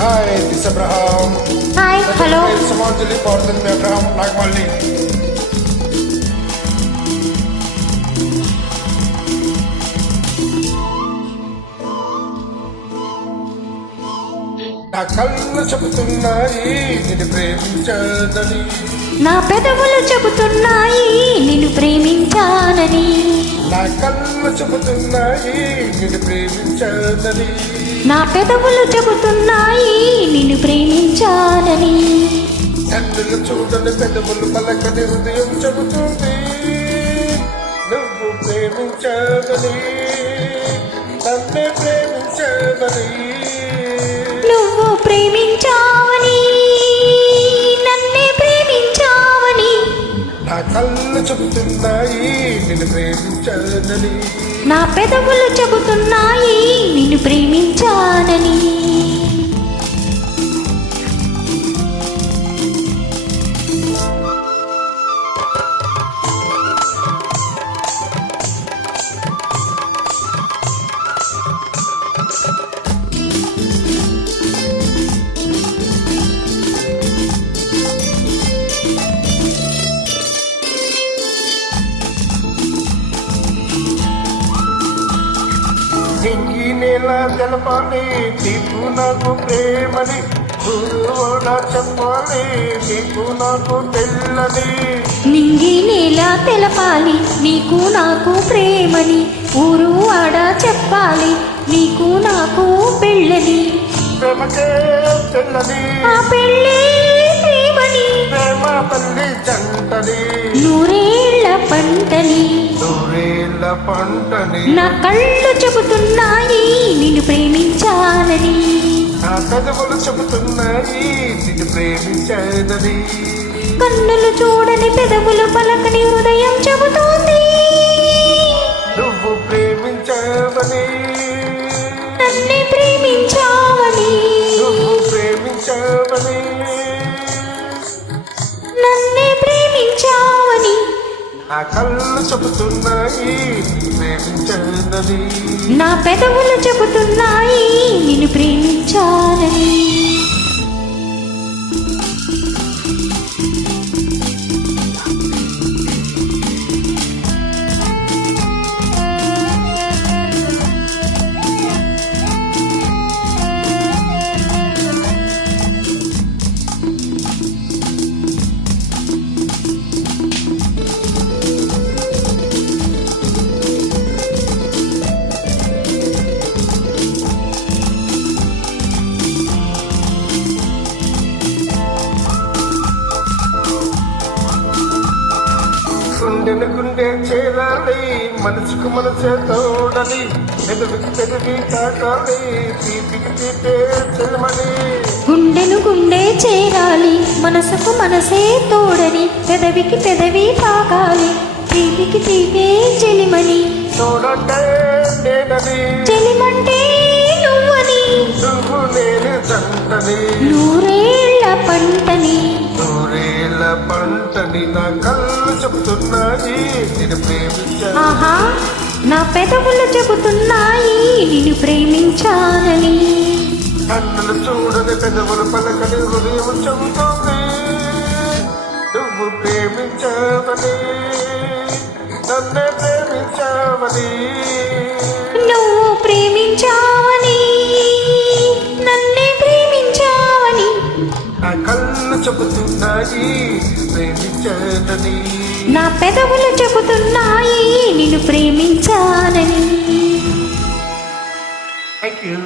Hi, this is Abraham. Hi, hello. Samanjali Parthan Abraham Nagmalli. నా కళ్ళు చెబుతున్నాయి నిన్ను ప్రేమించాలని, నా పెదవులు చెబుతున్నాయి నిన్ను ప్రేమించానని, నా కళ్ళు చెబుతున్నాయి నిన్ను ప్రేమించాలని, నా పెదవులు చెబుతున్నాయి నిన్ను ప్రేమించానని, కన్నులు చూడని పెదవులు పలకని హృదయం చెబుతుంది నువ్వు ప్రేమించాలని, నన్నే ప్రేమించాలని, నువ్వు ప్రేమించావని, నన్నే ప్రేమించావని, నా కళ్ళు చెబుతున్నాయి నిన్ను ప్రేమించాలని, నా పెదవులు చెబుతున్నాయి నిన్ను ప్రేమించానని. నింగి నేల తెలపాలి నీకు నాకు ప్రేమని, ఊరువాడ చెప్పాలి నీకు నాకు తెల్లని, నింగి నేల తెలపాలి నీకు నాకు ప్రేమని, ఊరు వాడ చెప్పాలి నీకు నాకు పెళ్ళని, ప్రేమకే తెల్లని, ఆ పెళ్ళే ప్రేమని, ప్రేమ పల్లి జంటని, నూరేళ్ల పంటని, నూరేళ్ల పంటని, నా కళ్ళు చెబుతున్నాయి నిన్ను ప్రేమించాలని, నా పెదవులు చెబుతున్నాయి నిన్ను ప్రేమించాలని, కన్నులు చూడని పెదవులు పలకని హృదయం చెబుతోంది నువ్వు ప్రేమించావని, నన్నే ప్రేమించావని, నువ్వు ప్రేమించావని, నన్నే ప్రేమించావని, నా కళ్ళు చెబుతున్నాయి ప్రేమించాలని, నా పెదవులు చెబుతున్నాయి నిన్ను ప్రేమించాలని. గుండెను గుండె చేరాలి మనసుకు మనసే తోడని, పెదవికి పెదవి తాకాలి తీపికి తీపే చెలమని, గుండెను గుండె చేరాలి మనసుకు మనసే తోడని, పెదవికి పెదవి తాకాలి తీపికి తీపే చెలిమని, తోడంటే నేనని, చెలిమంటే నువ్వని, నువ్వు నేను జంటని, నూరేళ్ల పంటని, నూరేళ్ల పంటని, నా కళ్ళు చెబుతున్నాయి నేను ప్రేమించాను, ఆహా నా పెదవులు చెబుతున్నాయి నిన్ను ప్రేమించానని, కన్నులు చూడని పెదవులు పలకని హృదయం చెబుతుంది నువ్వు ప్రేమించావని, నన్నే ప్రేమించావని, నువ్వు ప్రేమించావని, నన్నే ప్రేమించావని, నా కళ్ళు చెబుతున్నాయి ప్రేమించానని, నా పెదవులు చెబుతున్నాయి నిన్ను ప్రేమించానని. Thank you.